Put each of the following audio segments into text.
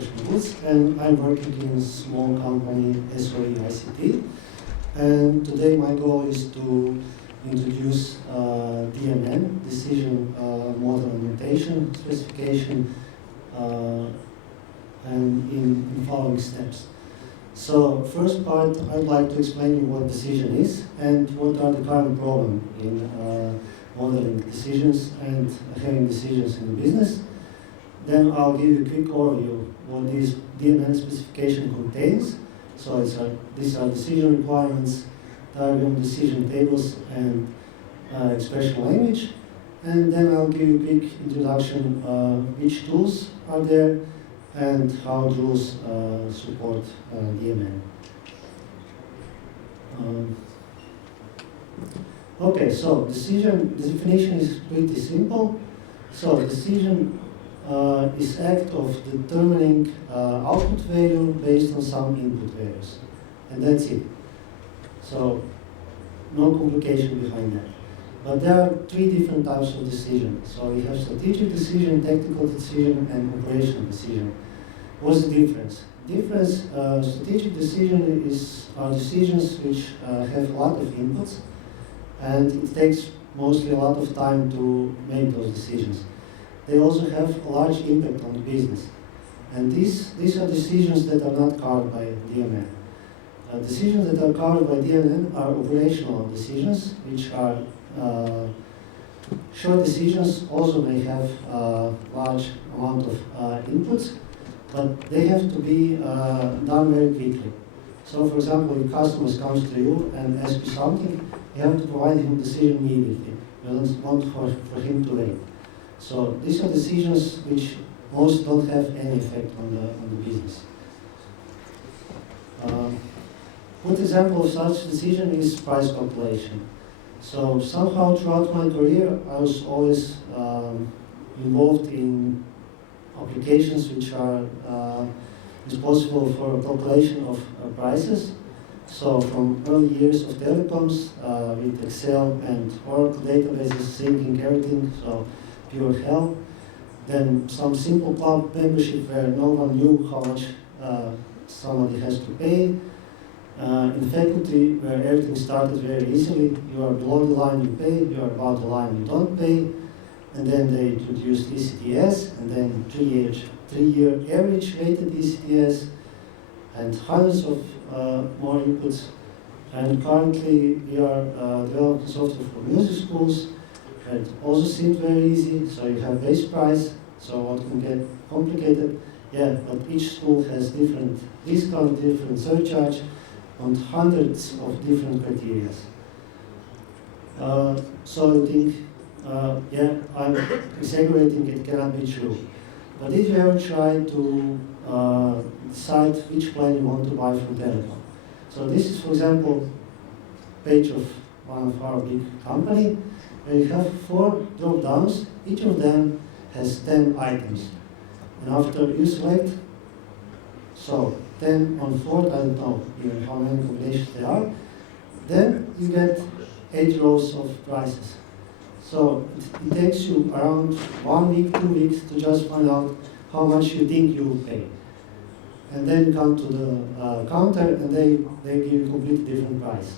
Željko Šmaguc, and I'm working in a small company, SOE ICT. And today my goal is to introduce DMN, Decision Model Notation specification, and in following steps. So first part, I'd like to explain you what decision is and what are the current problems in modeling decisions and having decisions in the business. Then I'll give you a quick overview what this DMN specification contains. So these are decision requirements, diagram decision tables, and expression language. And then I'll give you a quick introduction which tools are there and how tools support DMN. Okay, so decision, the definition is pretty simple. So decision is act of determining output value based on some input values. And that's it. So no complication behind that. But there are three different types of decision. So we have strategic decision, tactical decision, and operational decision. What's the difference? Strategic decision are decisions which have a lot of inputs, and it takes mostly a lot of time to make those decisions. They also have a large impact on the business. And these are decisions that are not covered by DMN. Decisions that are covered by DMN are operational decisions, which are short decisions, also may have a large amount of inputs, but they have to be done very quickly. So for example, if customers comes to you and asks you something, you have to provide him a decision immediately. You don't want for him to wait. So these are decisions which most don't have any effect on the business. Good example of such decision is price calculation. So somehow throughout my career, I was always involved in applications which are responsible for calculation of prices. So from early years of telecoms with Excel and Oracle databases, syncing everything, so pure hell. Then some simple cloud membership where no one knew how much somebody has to pay. In faculty, where everything started very easily, you are below the line, you pay, you are above the line, you don't pay. And then they introduced ECTS, and then three-year average weighted ECTS, and hundreds of more inputs. And currently, we are developing software for music schools. It also seems very easy, so you have base price, so what can get complicated? Yeah, but each school has different discount, different surcharge, and hundreds of different criteria. So you think, yeah, I'm exaggerating, it cannot be true. But if you ever try to decide which plan you want to buy from telecom. So this is, for example, page of one of our big company, where you have 4 drop-downs, each of them has 10 items. And after you select, so 10 on 4, I don't know even how many combinations there are, then you get 8 rows of prices. So it takes you around 1 week, 2 weeks to just find out how much you think you will pay. And then you come to the counter and they give you a completely different price.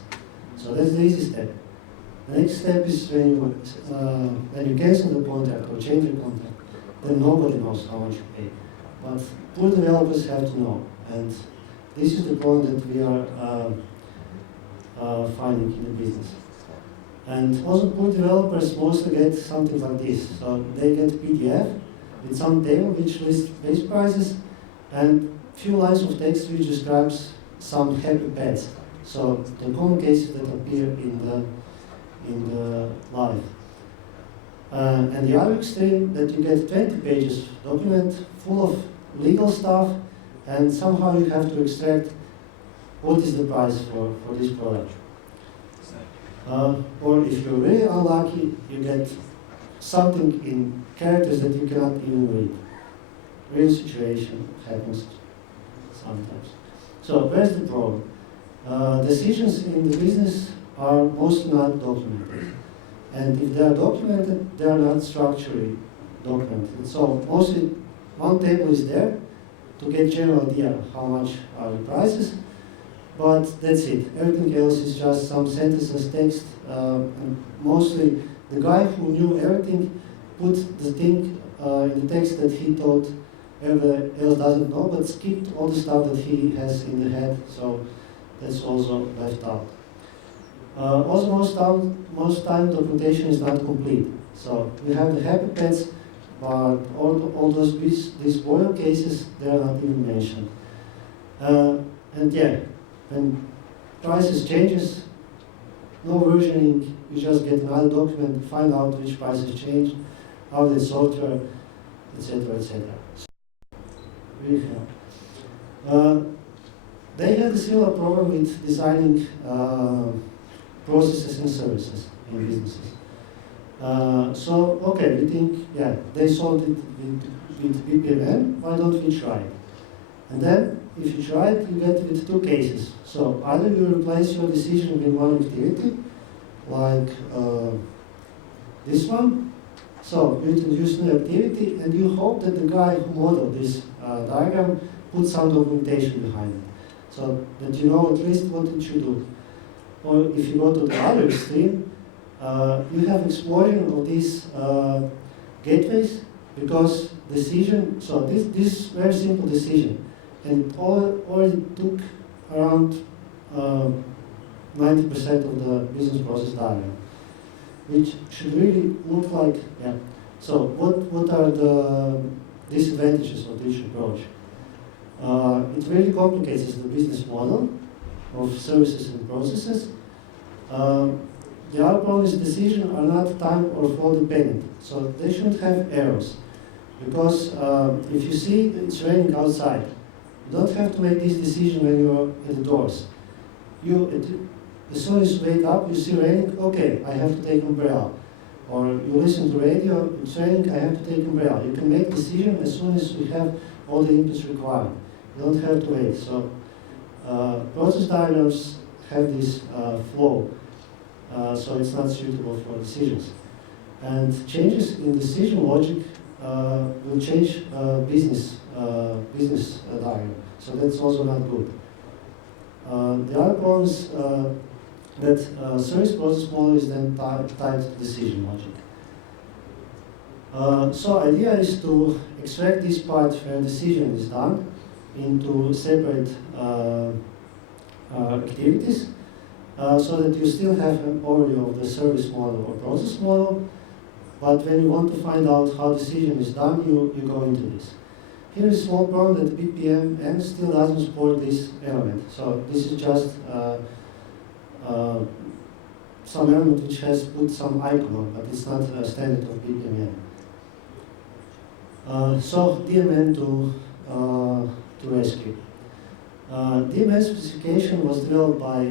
So that's the easy step. The next step is when you cancel the contract or change the contract, then nobody knows how much you pay. But poor developers have to know. And this is the point that we are finding in the business. And also poor developers mostly get something like this. So they get PDF with some table which lists base prices and few lines of text which describes some happy pets. So the common cases that appear in the live. And the other extreme, that you get 20 pages document full of legal stuff, and somehow you have to extract what is the price for this product. Or if you're really unlucky, you get something in characters that you cannot even read. Real situation happens sometimes. So where's the problem? Decisions in the business are mostly not documented. And if they are documented, they are not structurally documented. So mostly one table is there to get general idea how much are the prices, but that's it. Everything else is just some sentences, text, and mostly the guy who knew everything put the thing in the text that he thought everyone else doesn't know, but skipped all the stuff that he has in the head, so that's also left out. Also, most time documentation is not complete. So we have the happy pets, but all these boil cases, they are not even mentioned. And yeah, when prices changes, no versioning, you just get another document, find out which prices changed, how the software, etc., etc. They had a similar problem with designing processes and services in businesses. So, okay, we think, yeah, they solved it with BPMN, why don't we try it? And then, if you try it, you get with two cases. So, either you replace your decision with one activity, like this one. So, you introduce new activity, and you hope that the guy who modeled this diagram put some documentation behind it, so that you know at least what it should do. Or if you go to the other extreme, you have exploring of these gateways, because decision, so this very simple decision, and it already took around 90% of the business process diagram, which should really look like, yeah. So what are the disadvantages of this approach? It really complicates the business model of services and processes. The other problem is decisions are not time or fault dependent, so they shouldn't have errors. Because if you see it's raining outside, you don't have to make this decision when you're at the doors. As soon as you wake up, you see raining, okay, I have to take umbrella. Or you listen to radio, it's raining, I have to take umbrella. You can make decision as soon as you have all the inputs required. You don't have to wait. So process diagrams have this flow, so it's not suitable for decisions. And changes in decision logic will change business diagram. So that's also not good. The other problem is that service process model is then tied to decision logic. So idea is to extract this part where decision is done into separate activities, so that you still have an overview of the service model or process model, but when you want to find out how decision is done, you go into this. Here is a small problem that BPMN still doesn't support this element. So this is just some element which has put some icon on, but it's not a standard of BPMN. So DMN to rescue. DMN specification was developed by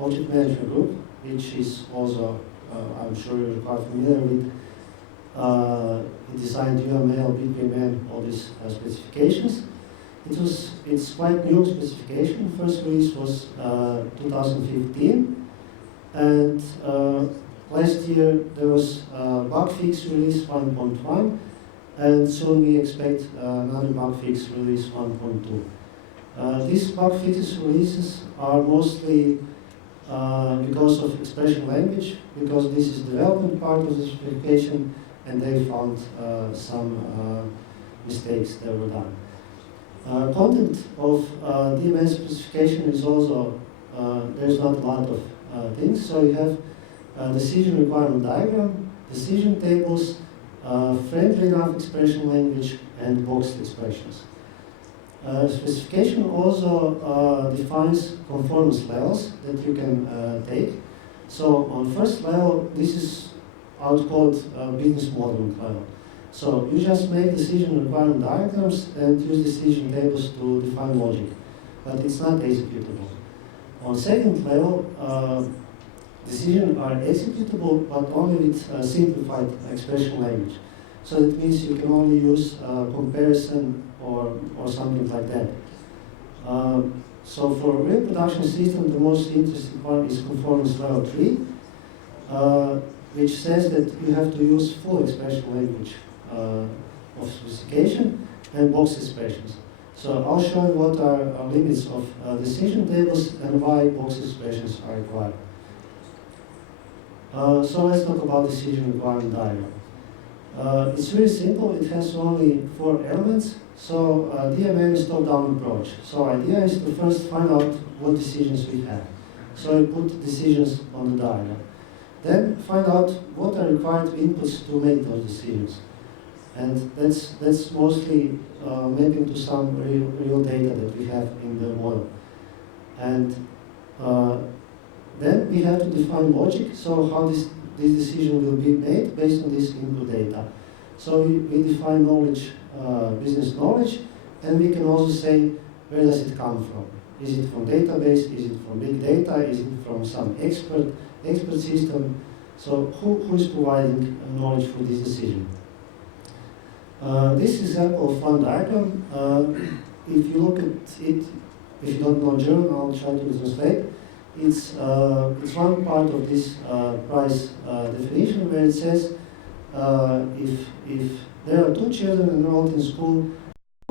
Object Management Group, which is also, I'm sure you're quite familiar with. It designed UML, BPMN, all these specifications. It's quite new specification. First release was 2015, and last year there was bug fix release 1.1, and soon we expect another bug fix release 1.2. These bug fixes releases are mostly because of expression language, because this is the development part of the specification, and they found some mistakes that were done. Content of DMN specification is also, there's not a lot of things, so you have decision requirement diagram, decision tables, friendly enough expression language, and boxed expressions. Specification also defines conformance levels that you can take. So on first level, this is called business modeling level. So you just make decision requirement diagrams and use decision tables to define logic, but it's not executable. On second level, decisions are executable, but only with simplified expression language. So that means you can only use comparison or something like that. So for real production system, the most interesting one is conformance level 3, which says that you have to use full expression language of specification and box expressions. So I'll show you what are limits of decision tables and why box expressions are required. So let's talk about decision requirement diagram. It's very simple. It has only 4 elements. So DMN is top-down approach. So idea is to first find out what decisions we have. So we put decisions on the diagram. Then find out what are required inputs to make those decisions. And that's mostly mapping to some real data that we have in the model. And then we have to define logic, so how this decision will be made based on this input data. So we define knowledge, business knowledge, and we can also say where does it come from. Is it from database? Is it from big data? Is it from some expert system? So who is providing knowledge for this decision? This example of one diagram, if you look at it, if you don't know German, I'll try to translate. It's one part of this price definition where it says if there are 2 children enrolled in school,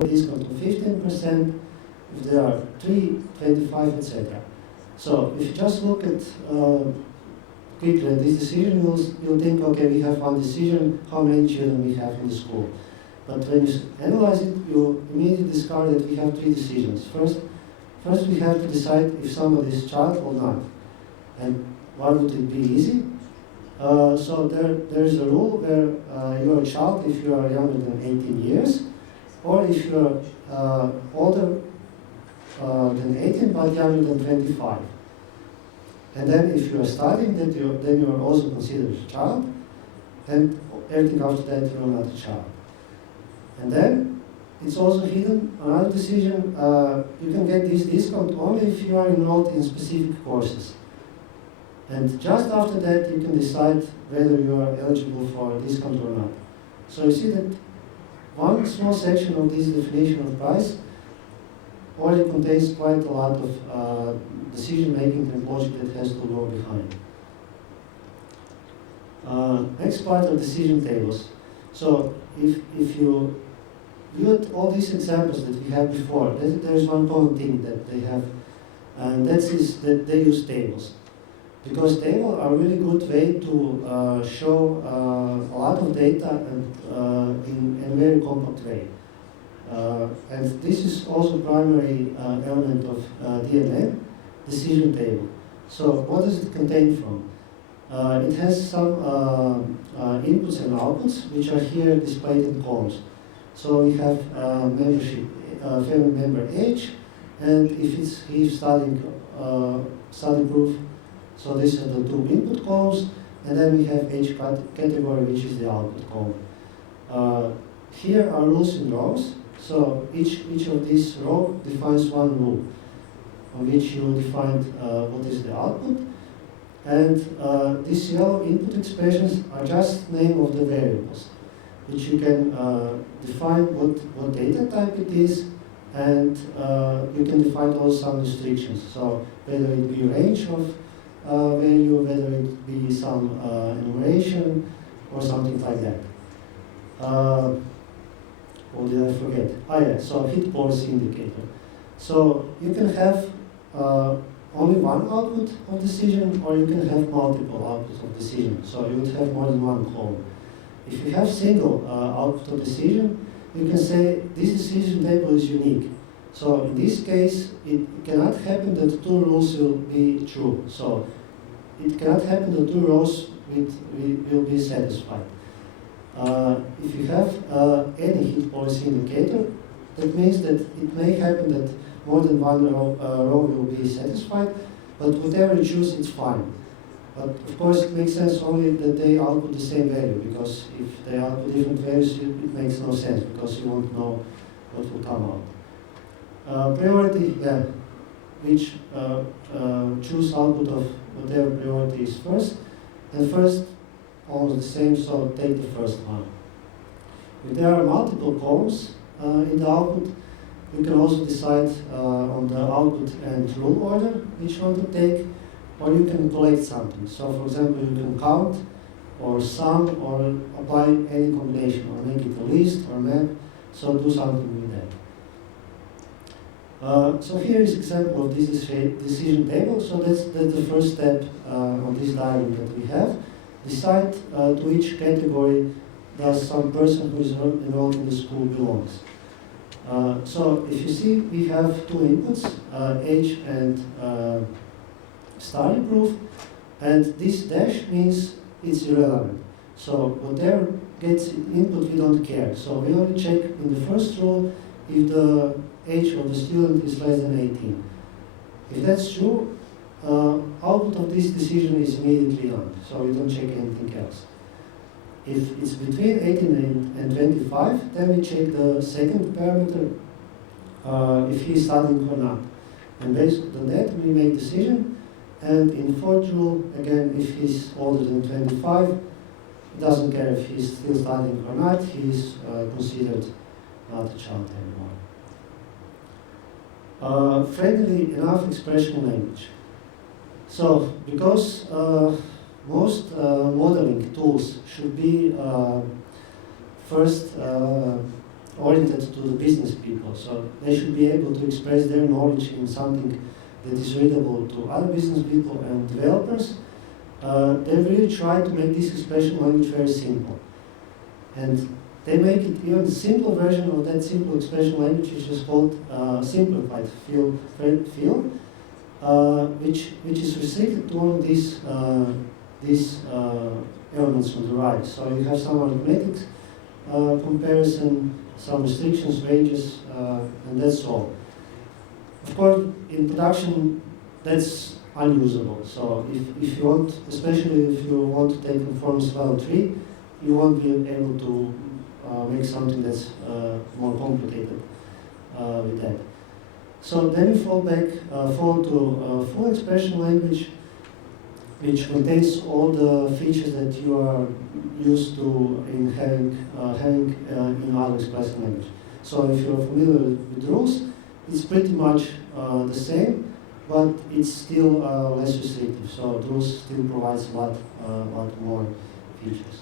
discount of 15%. If there are 3, 25, etc. So if you just look at quickly at this decision, you'll think, okay, we have one decision, how many children we have in the school. But when you analyze it, you immediately discover that we have 3 decisions. First we have to decide if somebody is a child or not. And why would it be easy? So there is a rule where you're a child if you are younger than 18 years, or if you're older than 18 but younger than 25. And then if you are studying, then you are also considered a child, and everything after that you are not a child. And then it's also hidden, another decision, you can get this discount only if you are enrolled in specific courses. And just after that you can decide whether you are eligible for a discount or not. So you see that one small section of this definition of price already contains quite a lot of decision making and logic that has to go behind. Next part of decision tables. So if you look at all these examples that we had before, there is one common thing that they have, and that is that they use tables. Because tables are a really good way to show a lot of data and in a very compact way. And this is also primary element of DMN, decision table. So what does it contain from? It has some inputs and outputs, which are here displayed in columns. So we have membership, family member age, and if he's studying study proof. So these are the 2 input columns, and then we have age category, which is the output column. Here are rules in rows. So each of these rows defines one rule, on which you define what is the output. And these yellow input expressions are just name of the variables, which you can define what data type it is, and you can define also some restrictions. So whether it be range of value, whether it be some enumeration or something like that. Or did I forget? Yeah, so hit policy indicator. So you can have only one output of decision, or you can have multiple outputs of decision. So you would have more than one column. If you have single output of decision, you can say this decision table is unique. So in this case, it cannot happen that 2 rules will be true. So it cannot happen that 2 rows will be satisfied. If you have any hit policy indicator, that means that it may happen that more than one row will be satisfied, but whatever you choose, it's fine. But of course, it makes sense only that they output the same value, because if they output different values, it makes no sense, because you won't know what will come out. Priority, yeah, which choose output of whatever priority is first, and first almost the same, so take the first one. If there are multiple columns in the output, you can also decide on the output and rule order which one to take, or you can collect something. So for example, you can count, or sum, or apply any combination, or make it a list or map, so do something with that. So here is an example of this decision table. So that's the first step on this diagram that we have. Decide to each category does some person who is enrolled in the school belongs. So if you see, we have two inputs, age and study proof, and this dash means it's irrelevant. So whatever gets input, we don't care. So we only check in the first row if the age of the student is less than 18. If that's true, output of this decision is immediately on, so we don't check anything else. If it's between 18 and 25, then we check the second parameter, if he's studying or not. And based on that, we make decision. And in fourth rule, again, if he's older than 25, it doesn't care if he's still studying or not, he's considered not a child anymore. Friendly enough expression language. So, because most modeling tools should be first oriented to the business people, so they should be able to express their knowledge in something that is readable to other business people and developers. They really try to make this expression language very simple. And they make it even a simple version of that simple expression language, which is called simplified field, which is restricted to all these elements on the right. So you have some arithmetic comparison, some restrictions, ranges, and that's all. Of course, in production, that's unusable. So if you want, especially if you want to take conformance level 3, you won't be able to make something that's more complicated with that. So then you fall to full expression language, which contains all the features that you are used to in having in other expressive language. So if you're familiar with rules, it's pretty much the same, but it's still less restrictive. So rules still provides a lot more features.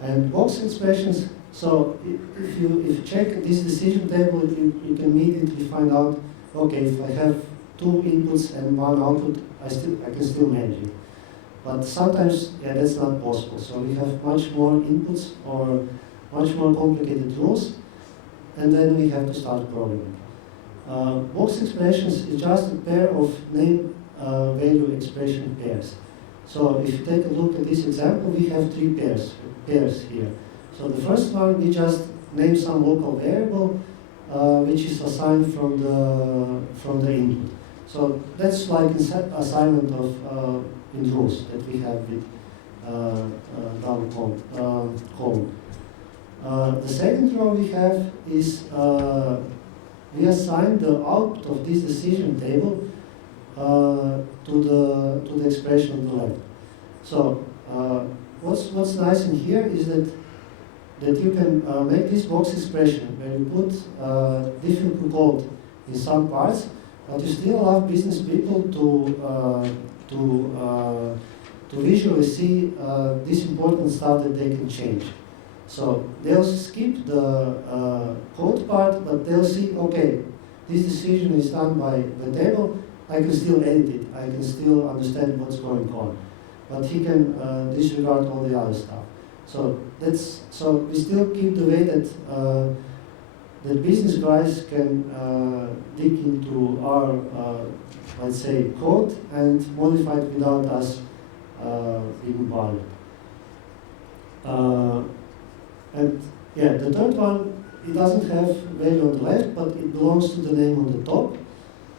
And box expressions. So if you check this decision table, you can immediately find out, okay, if I have 2 inputs and 1 output, I can still manage it. But sometimes, yeah, that's not possible. So we have much more inputs or much more complicated rules, and then we have to start programming. Box expressions is just a pair of name value expression pairs. So if you take a look at this example, we have 3 pairs here. So the first one, we just name some local variable, which is assigned from the input. So that's like assignment of in rules that we have with double column. The second row we have is we assign the output of this decision table to the expression on the left. So what's nice in here is that you can make this box expression where you put different code in some parts, but you still allow business people to visually see this important stuff that they can change. So they'll skip the code part, but they'll see, okay, this decision is done by the table, I can still edit it, I can still understand what's going on. But he can disregard all the other stuff. So we still keep the way that that business guys can dig into our let's say code and modify it without us being bothered. And yeah, the third one, it doesn't have value on the left, but it belongs to the name on the top.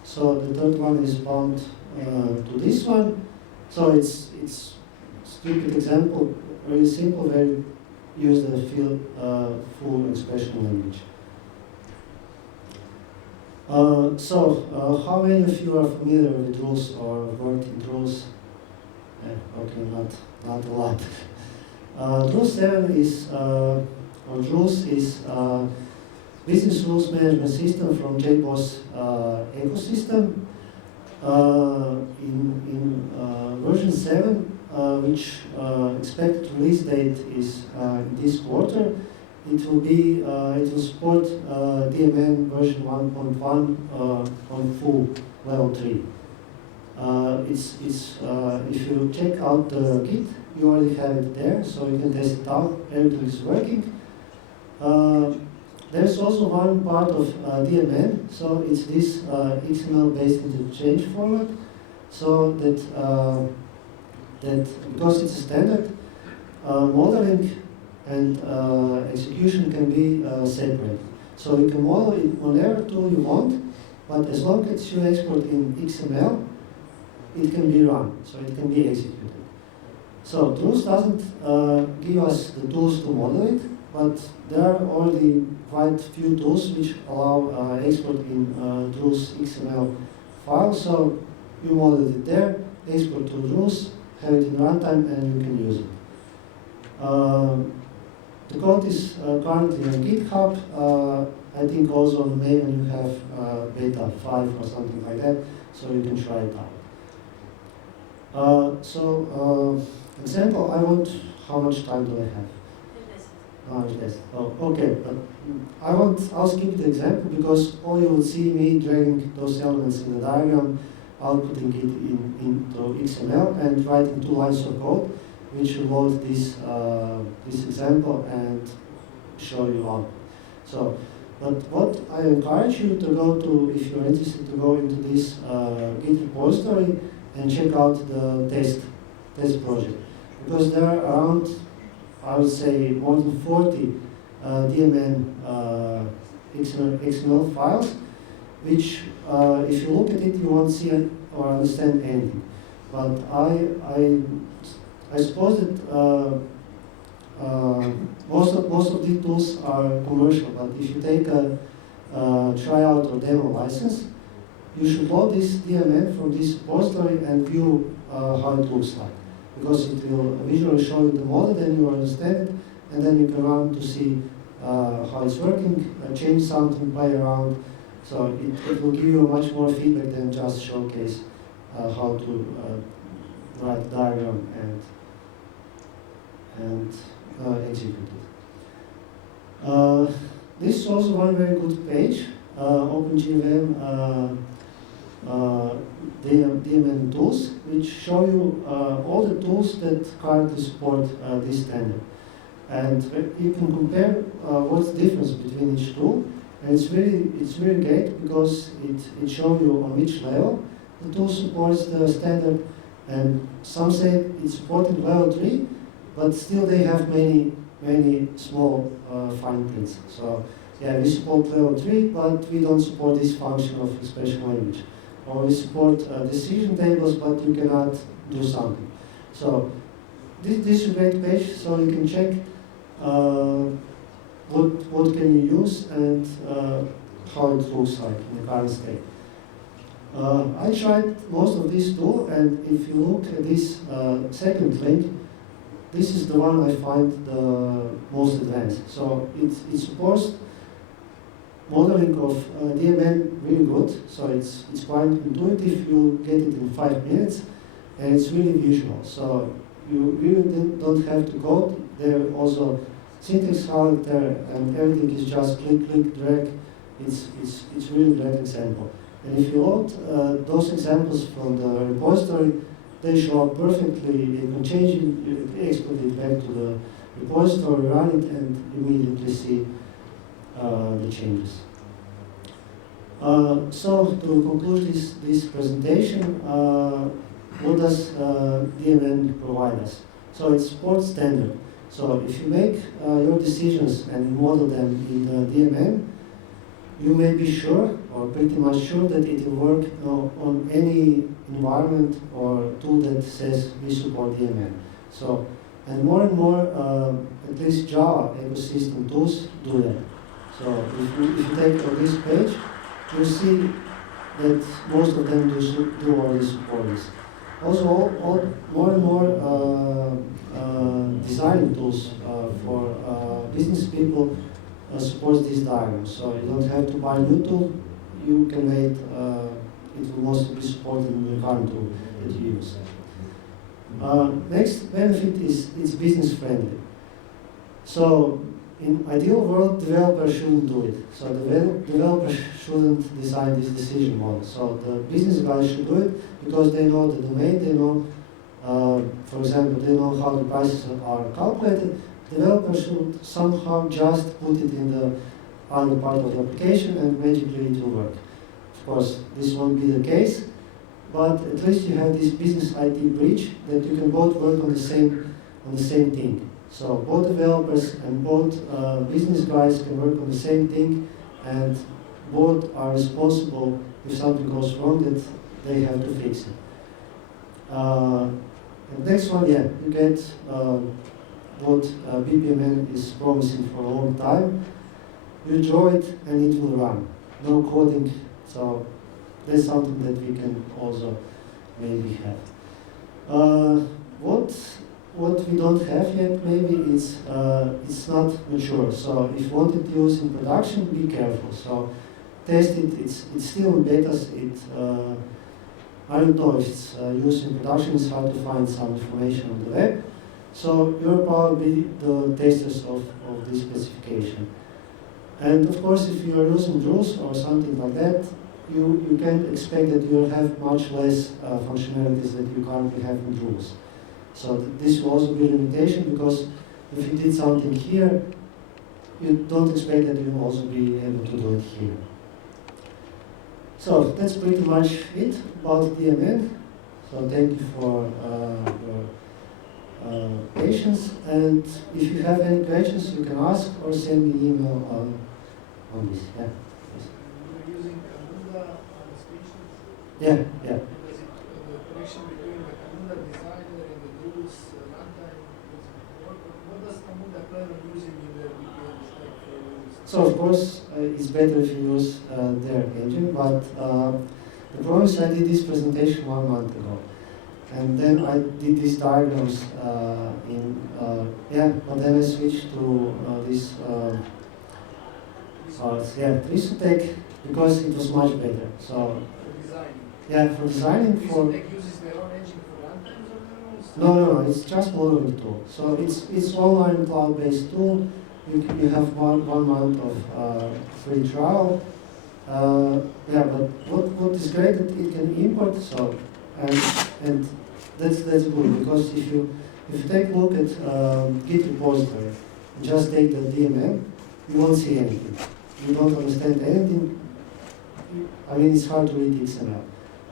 So the third one is bound to this one. So it's stupid example, very simple, where you use the full expression language. How many of you are familiar with rules or worked in rules? Okay, not a lot. Rule 7 is, rules is business rules management system from JBoss ecosystem. In version 7, which expected release date is this quarter, it will support DMN version 1.1 on full level 3. If you check out the Git, you already have it there, so you can test it out. Everything is working. There's also one part of DMN, so it's this XML-based interchange format, so that because it's a standard, modeling and execution can be separated. So you can model it on whatever tool you want, but as long as you export in XML, it can be run, so it can be executed. So Tools doesn't give us the tools to model it, but there are already quite few tools which allow export in Tools XML file. So you model it there, export to Tools, have it in runtime, and you can use it. The code is currently on GitHub. I think also on Maven you have beta 5 or something like that, so you can try it out. Example, how much time do I have? Yes. Oh, okay, but I'll skip the example because all you will see me dragging those elements in the diagram, outputting it into XML and writing 2 lines of code, which will load this example and show you on. So, but what I encourage you to go to, if you're interested, to go into this Git repository and check out the test project, because there are around, I would say, more than 40 DMN XML files, which, if you look at it, you won't see or understand anything. But I suppose that most of these tools are commercial. But if you take a tryout or demo license, you should load this DMN from this repository and view how it looks like, because it will visually show you the model, then you understand it, and then you can run to see how it's working, change something, play around. So it will give you much more feedback than just showcase how to write a diagram and execute it. This is also one very good page, OpenGVM DMN tools, which show you all the tools that currently support this standard. And you can compare what's the difference between each tool. And it's really great because it shows you on which level the tool supports the standard. And some say it's supporting level 3, but still they have many small fine prints. So yeah, we support level 3, but we don't support this function of a special language. Or we support decision tables, but you cannot do something. So this is a great page, so you can check what can you use and how it looks like in the current state. I tried most of these tools, and if you look at this second link, this is the one I find the most advanced. So it supports modeling of DMN really good, so it's quite intuitive. You get it in 5 minutes, and it's really visual. So you really don't have to code. There are also syntax character, and everything is just click, click, drag. It's really great example. And if you load those examples from the repository, they show up perfectly. You can change it, you can export it back to the repository, run it, and immediately see the changes. So to conclude this presentation, what does DMN provide us? So it's support standard. So if you make your decisions and model them in the DMN, you may be sure, or pretty much sure, that it will work on any environment or tool that says we support DMN. So, and more, at least Java ecosystem tools do that. So if you take this page, you see that most of them do already support this. Also, more and more designing tools for business people supports this diagram. So you don't have to buy a new tool. You can wait. It will mostly be supported in the current tool that you use. Next benefit is it's business friendly. So in ideal world, developers shouldn't do it. So the developers shouldn't design this decision model. So the business guys should do it because they know the domain, they know, for example, they know how the prices are calculated. Developers should somehow just put it in the other part of the application and magically it will work. Of course, this won't be the case, but at least you have this business IT bridge that you can both work on the same thing. So both developers and both business guys can work on the same thing, and both are responsible if something goes wrong that they have to fix it. And next one, yeah, you get what BPMN is promising for a long time. You draw it and it will run. No coding, so that's something that we can also maybe have. What we don't have yet maybe is it's not mature. So if you want it to use in production, be careful. So test it. It's still in betas. I don't know if it's used in production. It's hard to find some information on the web. So you'll probably be the testers of this specification. And of course, if you are using rules or something like that, you can expect that you will have much less functionalities that you currently have in rules. So this will also be a limitation, because if you did something here, you don't expect that you will also be able to do it here. So that's pretty much it about DMN. So thank you for your patience. And if you have any questions, you can ask or send me an email on this. Yeah. Yes. You're using Camunda on the speeches? Yeah, yeah. Because the connection between the Camunda designer and the rules runtime, what does Camunda plan on using in their BPMN stack for rules? So of course, it's better if you use their engine, but the problem is I did this presentation 1 month ago. And then I did these diagrams but then I switched to this this take because it was much better. So For designing? yeah, for designing for Uses their own engine for runtimes of the rules? no, it's just modeling tool. So it's online cloud-based tool. You have one month of free trial. But what is great that it can import. So and that's good, because if you take a look at Git repository, just take the DMN, you won't see anything. You don't understand anything. I mean, it's hard to read XML.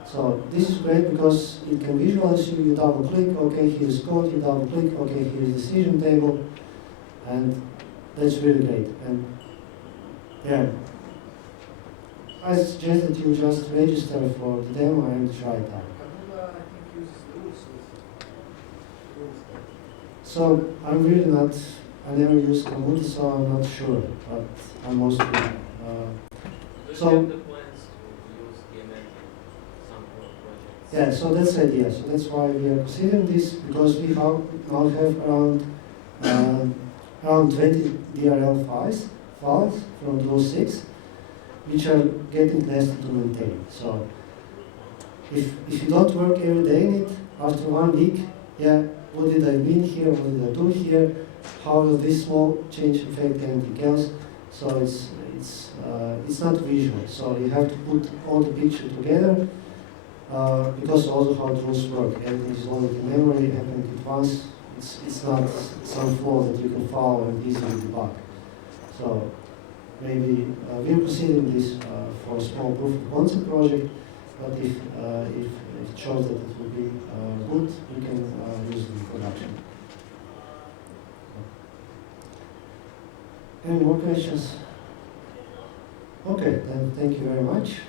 So this is great because it can visualize you. You double click, okay, here's code. You double click, okay, here's decision table, and that's really great. And yeah, I suggest that you just register for the demo and try it out. So I'm really not, I never used Camunda, so I'm not sure, but I'm mostly, Do you have the plans to use DMN in some projects? yeah, so that's the idea. So that's why we are considering this, because we now have around 20 DRL files from those 6, which are getting tested to maintain. So if you don't work every day in it, after 1 week, yeah, what did I mean here? What did I do here? How will this small change affect anything else? So it's not visual. So you have to put all the picture together, because also how the rules work. Everything is loaded in memory, happening at once. It's not some flow that you can follow and easily debug. So maybe we're considering this for a small proof of concept project, but if it shows that it will be good, we can use it in production. Any more questions? Okay, then thank you very much.